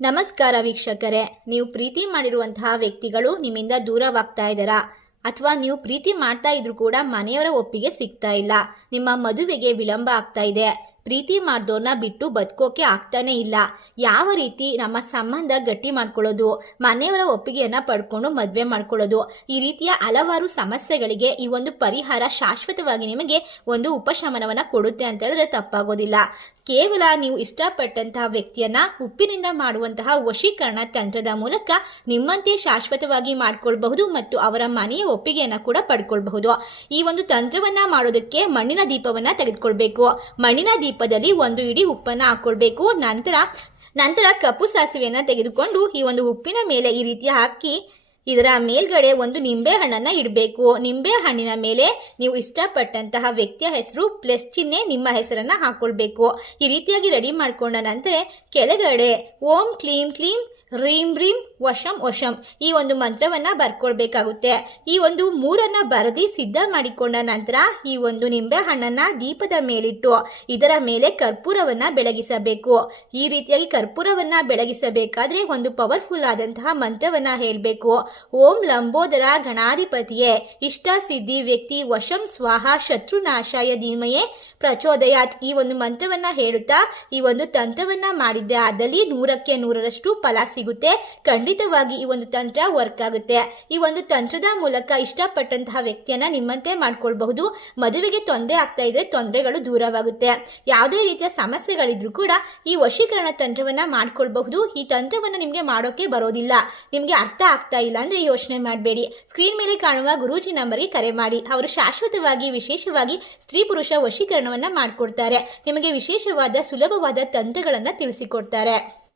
ನಮಸ್ಕಾರ ವೀಕ್ಷಕರೇ. ನೀವು ಪ್ರೀತಿ ಮಾಡಿರುವಂತಹ ವ್ಯಕ್ತಿಗಳು ನಿಮ್ಮಿಂದ ದೂರವಾಗ್ತಾ ಇದ್ದಾರಾ? ಅಥವಾ ನೀವು ಪ್ರೀತಿ ಮಾಡ್ತಾ ಇದ್ರು ಕೂಡ ಮನೆಯವರ ಒಪ್ಪಿಗೆ ಸಿಗ್ತಾ ಇಲ್ಲ. ನಿಮ್ಮ ಮದುವೆಗೆ ವಿಳಂಬ ಆಗ್ತಾ ಇದೆ. ಪ್ರೀತಿ ಮಾಡ್ದೋರ್ನ ಬಿಟ್ಟು ಬದುಕೋಕೆ ಆಗ್ತಾನೆ ಇಲ್ಲ. ಯಾವ ರೀತಿ ನಮ್ಮ ಸಂಬಂಧ ಗಟ್ಟಿ ಮಾಡ್ಕೊಳ್ಳೋದು? ಮನೆಯವರ ಒಪ್ಪಿಗೆಯನ್ನ ಪಡ್ಕೊಂಡು ಮದುವೆ ಮಾಡ್ಕೊಳ್ಳೋದು? ಈ ರೀತಿಯ ಹಲವಾರು ಸಮಸ್ಯೆಗಳಿಗೆ ಈ ಒಂದು ಪರಿಹಾರ ಶಾಶ್ವತವಾಗಿ ನಿಮಗೆ ಒಂದು ಉಪಶಮನವನ್ನ ಕೊಡುತ್ತೆ ಅಂತ ಹೇಳಿದ್ರೆ ತಪ್ಪಾಗೋದಿಲ್ಲ. ಕೇವಲ ನೀವು ಇಷ್ಟಪಟ್ಟಂತಹ ವ್ಯಕ್ತಿಯನ್ನ ಉಪ್ಪಿನಿಂದ ಮಾಡುವಂತಹ ವಶೀಕರಣ ತಂತ್ರದ ಮೂಲಕ ನಿಮ್ಮಂತೆ ಶಾಶ್ವತವಾಗಿ ಮಾಡಿಕೊಳ್ಬಹುದು ಮತ್ತು ಅವರ ಮನೆಯ ಒಪ್ಪಿಗೆಯನ್ನ ಕೂಡ ಪಡ್ಕೊಳ್ಬಹುದು. ಈ ಒಂದು ತಂತ್ರವನ್ನ ಮಾಡೋದಕ್ಕೆ ಮಣ್ಣಿನ ದೀಪವನ್ನ ತೆಗೆದುಕೊಳ್ಬೇಕು. ಮಣ್ಣಿನ ದೀಪದಲ್ಲಿ ಒಂದು ಇಡೀ ಉಪ್ಪನ್ನ ಹಾಕೊಳ್ಬೇಕು. ನಂತರ ನಂತರ ಕಪ್ಪು ಸಾಸಿವೆಯನ್ನ ತೆಗೆದುಕೊಂಡು ಈ ಒಂದು ಉಪ್ಪಿನ ಮೇಲೆ ಈ ರೀತಿ ಹಾಕಿ ಇದರ ಮೇಲ್ಗಡೆ ಒಂದು ನಿಂಬೆ ಹಣ್ಣನ್ನು ಇಡಬೇಕು. ನಿಂಬೆ ಹಣ್ಣಿನ ಮೇಲೆ ನೀವು ಇಷ್ಟಪಟ್ಟಂತಹ ವ್ಯಕ್ತಿಯ ಹೆಸರು ಪ್ಲಸ್ ಚಿಹ್ನೆ ನಿಮ್ಮ ಹೆಸರನ್ನ ಹಾಕೊಳ್ಬೇಕು. ಈ ರೀತಿಯಾಗಿ ರೆಡಿ ಮಾಡ್ಕೊಂಡ ನಂತರ ಕೆಳಗಡೆ ಓಂ ಕ್ಲೀಂ ಕ್ಲೀಂ, ರೀಂ ರೀಂ ವಶಂ ವಶಂ ಈ ಒಂದು ಮಂತ್ರವನ್ನ ಬರ್ಕೊಳ್ಬೇಕಾಗುತ್ತೆ. ಈ ಒಂದು ಮೂರನ್ನ ಬರೆದಿ ಸಿದ್ಧ ಮಾಡಿಕೊಂಡ ನಂತರ ಈ ಒಂದು ನಿಂಬೆ ಹಣ್ಣನ್ನ ದೀಪದ ಮೇಲಿಟ್ಟು ಇದರ ಮೇಲೆ ಕರ್ಪೂರವನ್ನ ಬೆಳಗಿಸಬೇಕು. ಈ ರೀತಿಯಾಗಿ ಕರ್ಪೂರವನ್ನ ಬೆಳಗಿಸಬೇಕಾದ್ರೆ ಒಂದು ಪವರ್ಫುಲ್ ಆದಂತಹ ಮಂತ್ರವನ್ನ ಹೇಳಬೇಕು. ಓಂ ಲಂಬೋದರ ಗಣಾಧಿಪತಿಯೇ, ಇಷ್ಟ ಸಿದ್ಧಿ ವ್ಯಕ್ತಿ ವಶಂ ಸ್ವಾಹ ಶತ್ರುನಾಶಾಯ ಧೀಮಯೇ. ಪ್ರಚೋದಯಾತ್ ಈ ಒಂದು ಮಂತ್ರವನ್ನ ಹೇಳುತ್ತಾ ಈ ಒಂದು ತಂತ್ರವನ್ನ ಮಾಡಿದ್ದೆ. ಅದಲ್ಲಿ ನೂರಕ್ಕೆ ನೂರರಷ್ಟು ಫಲ ಸಿಗುತ್ತೆ. ಖಂಡಿತವಾಗಿ ಈ ಒಂದು ತಂತ್ರ ವರ್ಕ್ ಆಗುತ್ತೆ. ಈ ಒಂದು ತಂತ್ರದ ಮೂಲಕ ಇಷ್ಟಪಟ್ಟಂತಹ ವ್ಯಕ್ತಿಯನ್ನ ನಿಮ್ಮಂತೆ ಮಾಡ್ಕೊಳ್ಬಹುದು. ಮದುವೆಗೆ ತೊಂದರೆ ಆಗ್ತಾ ಇದ್ರೆ ತೊಂದರೆಗಳು ದೂರವಾಗುತ್ತೆ. ಯಾವುದೇ ರೀತಿಯ ಸಮಸ್ಯೆಗಳಿದ್ರು ಕೂಡ ಈ ವಶೀಕರಣ ತಂತ್ರವನ್ನ ಮಾಡ್ಕೊಳ್ಬಹುದು. ಈ ತಂತ್ರವನ್ನ ನಿಮಗೆ ಮಾಡೋಕೆ ಬರೋದಿಲ್ಲ. ನಿಮಗೆ ಅರ್ಥ ಆಗ್ತಾ ಇಲ್ಲ ಅಂದ್ರೆ ಯೋಚನೆ ಮಾಡಬೇಡಿ. ಸ್ಕ್ರೀನ್ ಮೇಲೆ ಕಾಣುವ ಗುರೂಜಿ ನಂಬರ್ಗೆ ಕರೆ ಮಾಡಿ. ಅವರು ಶಾಶ್ವತವಾಗಿ, ವಿಶೇಷವಾಗಿ ಸ್ತ್ರೀ ಪುರುಷ ವಶೀಕರಣವನ್ನ ಮಾಡಿಕೊಡ್ತಾರೆ. ನಿಮಗೆ ವಿಶೇಷವಾದ, ಸುಲಭವಾದ ತಂತ್ರಗಳನ್ನ ತಿಳಿಸಿಕೊಡ್ತಾರೆ.